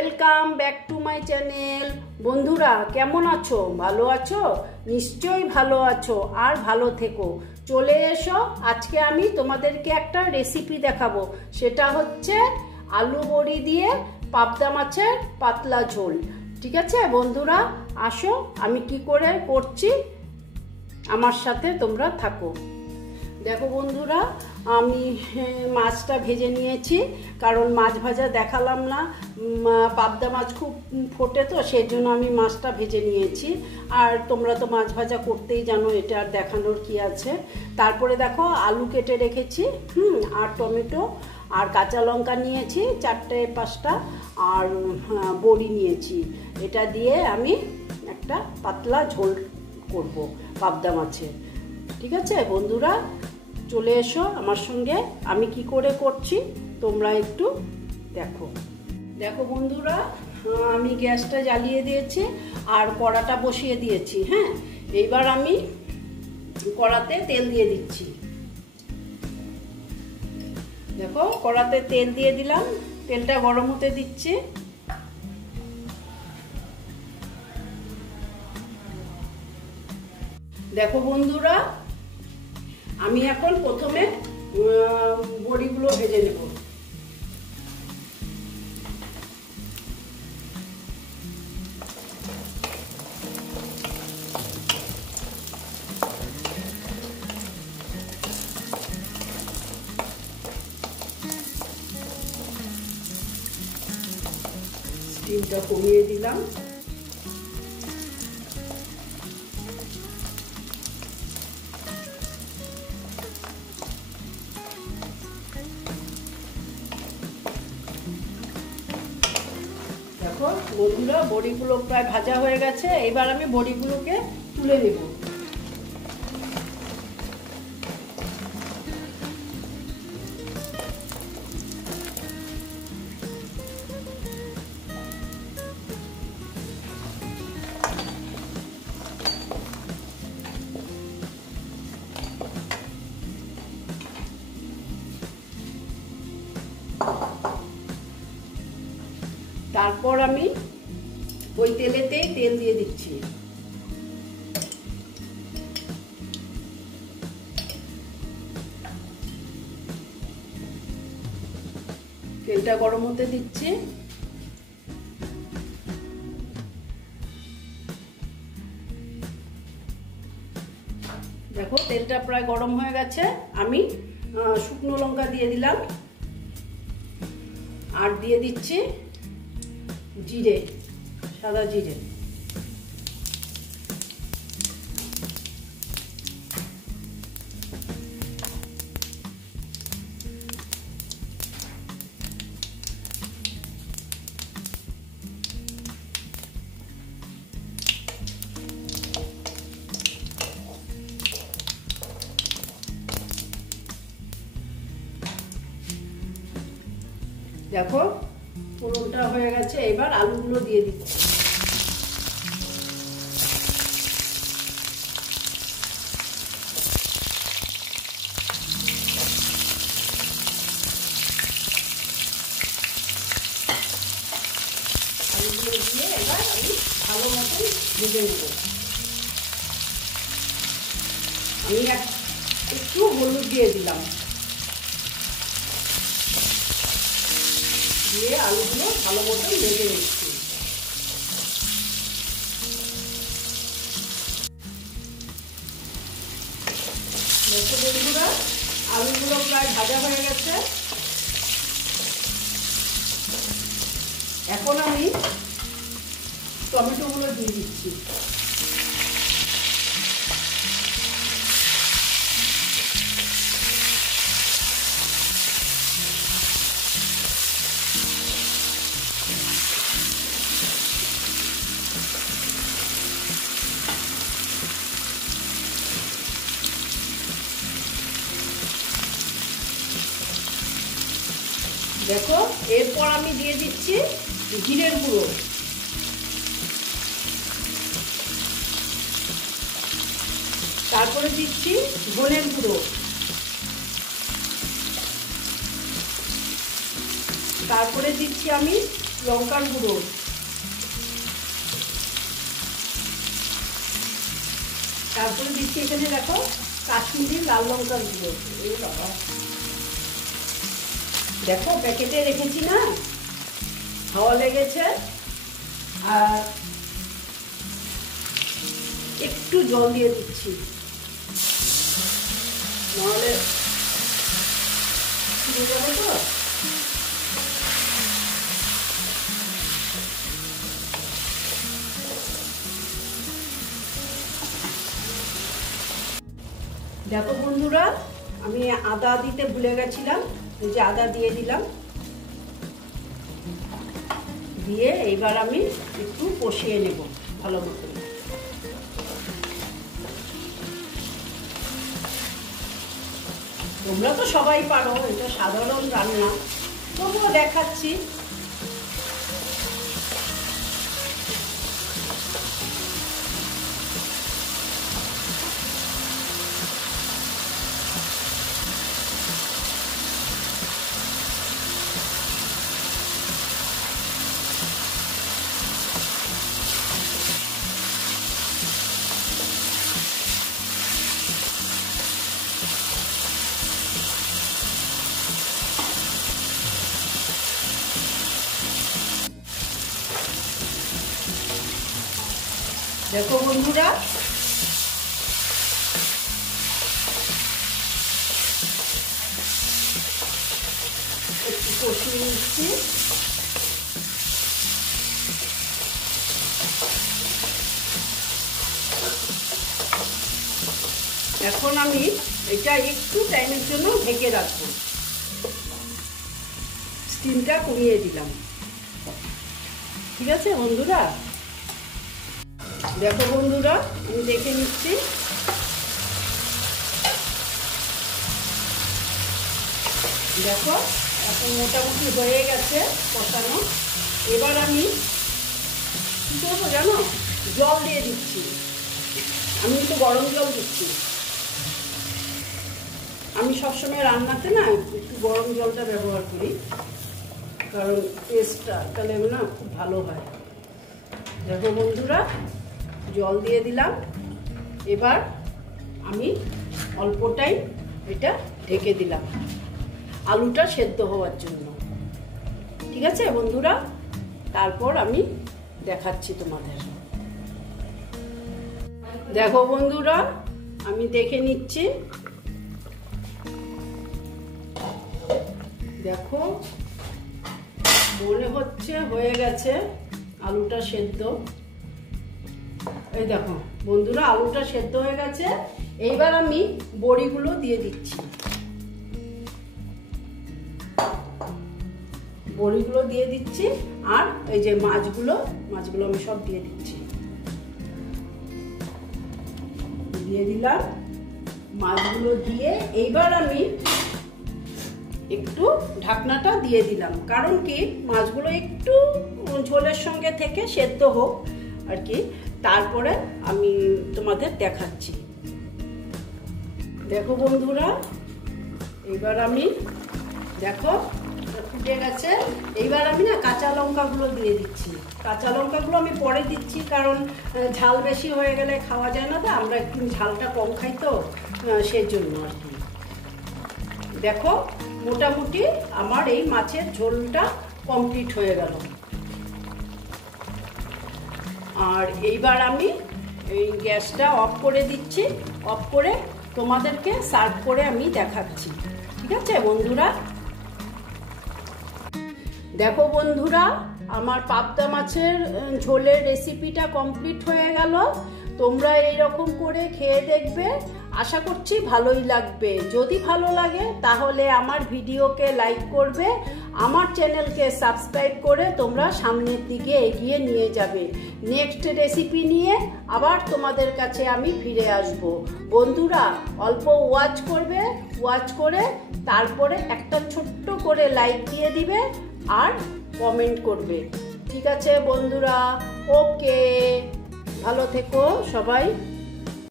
Welcome back to my channel. বন্ধুরা কেমন আছো? ভালো আছো? নিশ্চয়ই ভালো আছো আর ভালো থেকো। চলে এসো, আজকে আমি তোমাদেরকে একটা রেসিপি দেখাবো। সেটা হচ্ছে আলু বড়ি দিয়ে পাবদা মাছের পাতলা ঝোল। ঠিক আছে বন্ধুরা, আসো আমি কি করে করছি আমার সাথে তোমরা থাকো। দেখো বন্ধুরা, আমি মাছটা ভেজে নিয়েছি, কারণ মাছ ভাজা দেখালাম না। পাবদা মাছ খুব ফোটে তো, সেই জন্য আমি মাছটা ভেজে নিয়েছি। আর তোমরা তো মাছ ভাজা করতেই জানো, এটা আর দেখানোর কি আছে। তারপরে দেখো আলু কেটে রেখেছি, আর টমেটো আর কাঁচা লঙ্কা নিয়েছি 4-5টা, আর বড়ি নিয়েছি। এটা দিয়ে আমি একটা পাতলা ঝোল করব পাবদা মাছের। ঠিক আছে বন্ধুরা, চলে এসো আমার সঙ্গে, আমি কি করে করছি তোমরা একটু দেখো। দেখো বন্ধুরা, আমি গ্যাসটা জ্বালিয়ে দিয়েছি আর কড়াটা বসিয়ে দিয়েছি। হ্যাঁ, এইবার আমি কড়াতে তেল দিয়ে দিচ্ছি। দেখো কড়াতে তেল দিয়ে দিলাম, তেলটা গরম হতে দিচ্ছি। দেখো বন্ধুরা, আমি এখন প্রথমে বড়িগুলো ভেজে নেব। স্টিমটা কমিয়ে দিলাম। দেখো বন্ধুরা, বড়িগুলো প্রায় ভাজা হয়ে গেছে। এবার আমি বড়িগুলোকে তুলে নেব। তারপর আমি ওই তেলেতেই তেল দিয়ে দিচ্ছি। তেলটা গরম হতে দিচ্ছি। দেখো তেলটা প্রায় গরম হয়ে গেছে। আমি শুকনো লঙ্কা দিয়ে দিলাম, আর দিয়ে দিচ্ছি জিরে, সাদা জিরে। দেখো ফোড়নটা হয়ে গেছে, এবার আলুগুলো দিয়ে দিচ্ছি। আলুগুলো দিয়ে এবার আমি ভালো মতন ভেজে নেব। আমি একটু হলুদ দিয়ে দিলাম, দিয়ে আলুগুলো ভালো মতন ভেজে নিচ্ছি। দেখো বন্ধুরা, আলুগুলো প্রায় ভাজা হয়ে গেছে। এখন আমি টমেটোগুলো দিয়ে দিচ্ছি। দেখো এরপর আমি দিয়ে দিচ্ছি জিরের গুঁড়ো, তারপরে দিচ্ছি ধনের গুঁড়ো, তারপরে দিচ্ছি আমি লঙ্কার গুঁড়ো, তারপরে দিচ্ছি এখানে দেখো কাশ্মীরি লাল লঙ্কার গুঁড়ো। এই বাবা, দেখো প্যাকেটে রেখেছি না, হাওয়া লেগেছে। আর একটু জল দিয়ে দিচ্ছি, নাহলে পুড়ে যাবে তো। দেখো বন্ধুরা, আমি আদা দিতে ভুলে গেছিলাম, এই যে আদা দিয়ে দিলাম। দিয়ে এইবার আমি একটু কষিয়ে নেব ভালো মতো। তোমরা তো সবাই পারো, এটা সাধারণ রান্না, তবুও দেখাচ্ছি। দেখো বন্ধুরা, একটু কষিয়ে নিচ্ছি। এখন আমি এটা একটু টাইমের জন্য ঢেকে রাখবো, স্টিমটা কমিয়ে দিলাম। ঠিক আছে বন্ধুরা, দেখো বন্ধুরা, আমি দেখে নিচ্ছি। দেখো এখন মোটামুটি হয়ে গেছে কষানো। এবার আমি কী করবো জানো, জল দিয়ে দিচ্ছি। আমি একটু গরম জল দিচ্ছি। আমি সবসময় রান্নাতে না একটু গরম জলটা ব্যবহার করি, কারণ টেস্টটা তাহলে না খুব ভালো হয়। দেখো বন্ধুরা, জল দিয়ে দিলাম। এবার আমি অল্প টাইম এটা ঢেকে দিলাম আলুটা সেদ্ধ হওয়ার জন্য। ঠিক আছে বন্ধুরা, তারপর আমি দেখাচ্ছি তোমাদের। দেখো বন্ধুরা, আমি দেখে নিচ্ছি। দেখো মনে হচ্ছে হয়ে গেছে আলুটা সেদ্ধ। এই দেখো বন্ধুরা, আলুটা সেদ্ধ হয়ে গেছে। এইবার আমি বড়িগুলো দিয়ে দিচ্ছি। বড়িগুলো দিয়ে দিচ্ছি, আর এই যে মাছগুলো আমি সব দিয়ে দিচ্ছি। দিয়ে দিলাম মাছগুলো দিয়ে। এইবার আমি একটু ঢাকনাটা দিয়ে দিলাম, কারণ কি মাছগুলো একটু ঝোলের সঙ্গে থেকে সেদ্ধ হোক আর কি। তারপরে আমি তোমাদের দেখাচ্ছি। দেখো বন্ধুরা, এবার আমি দেখো ফুটে গেছে। এইবার আমি না কাঁচা লঙ্কাগুলো দিয়ে দিচ্ছি। কাঁচা লঙ্কাগুলো আমি পরে দিচ্ছি, কারণ ঝাল বেশি হয়ে গেলে খাওয়া যায় না, তো আমরা একটু ঝালটা কম খাই, তো সেই জন্য আর কি। দেখো মোটামুটি আমার এই মাছের ঝোলটা কমপ্লিট হয়ে গেল। আর এইবার আমি এই গ্যাসটা অফ করে দিচ্ছি। অফ করে তোমাদেরকে সার্ভ করে আমি দেখাচ্ছি। ঠিক আছে বন্ধুরা, দেখো বন্ধুরা, আমার পাবদা মাছের ঝোলের রেসিপিটা কমপ্লিট হয়ে গেল। তোমরা এইরকম করে খেয়ে দেখবে, আশা করছি ভালোই লাগবে। যদি ভালো লাগে তাহলে আমার ভিডিওকে লাইক করবে, আমার চ্যানেলকে সাবস্ক্রাইব করে তোমরা সামনের দিকে এগিয়ে নিয়ে যাবে। নেক্সট রেসিপি নিয়ে আবার তোমাদের কাছে আমি ফিরে আসব। বন্ধুরা অল্প ওয়াচ করবে, ওয়াচ করে তারপরে একটা ছোট্ট করে লাইক দিয়ে দিবে আর কমেন্ট করবে। ঠিক আছে বন্ধুরা, ওকে, ভালো থেকো সবাই।